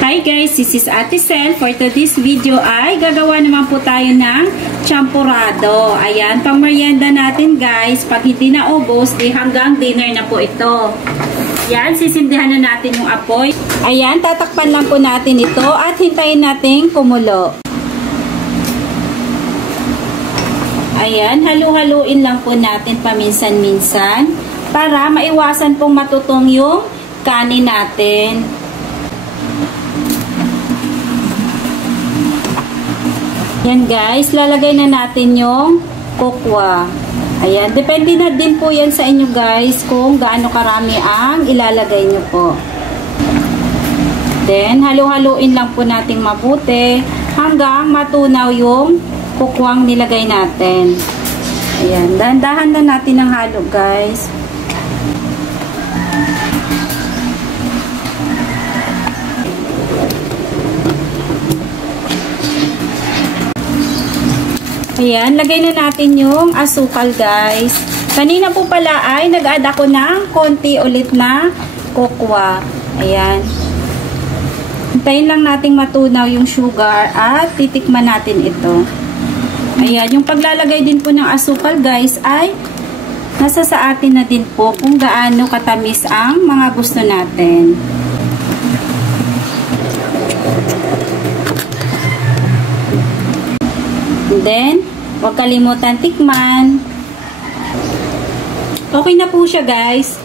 Hi guys, this is Ate Sel. For today's video ay gagawa naman po tayo ng champurrado. Ayan, pang merienda natin guys. Pag hindi na ubos, hanggang dinner na po ito. Ayan, sisindihan na natin yung apoy. Ayan, tatakpan lang po natin ito at hintayin natin kumulo. Ayan, halu-haluin lang po natin paminsan-minsan para maiwasan pong matutong yung kanin natin. Yan guys, lalagay na natin yung kokwa. Ayan, depende na din po yan sa inyo guys kung gaano karami ang ilalagay nyo po. Then, halu-haluin lang po natin mabuti hanggang matunaw yung kokwang nilagay natin. Ayan, dahan-dahan na natin ang halo guys. Ayan, lagay na natin yung asukal guys. Kanina po pala ay nag-add ako ng konti ulit na kokwa. Ayan. Hintayin lang nating matunaw yung sugar at titikman natin ito. Ayan, yung paglalagay din po ng asukal guys ay nasa sa atin na din po kung gaano katamis ang mga gusto natin. And then, huwag kalimutan tikman. Okay na po siya guys.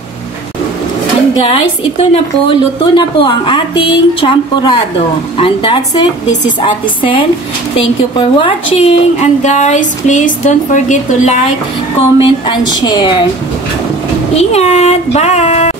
And guys, ito na po, luto na po ang ating champurrado. And that's it. This is Ate Sel. Thank you for watching. And guys, please don't forget to like, comment, and share. Ingat! Bye!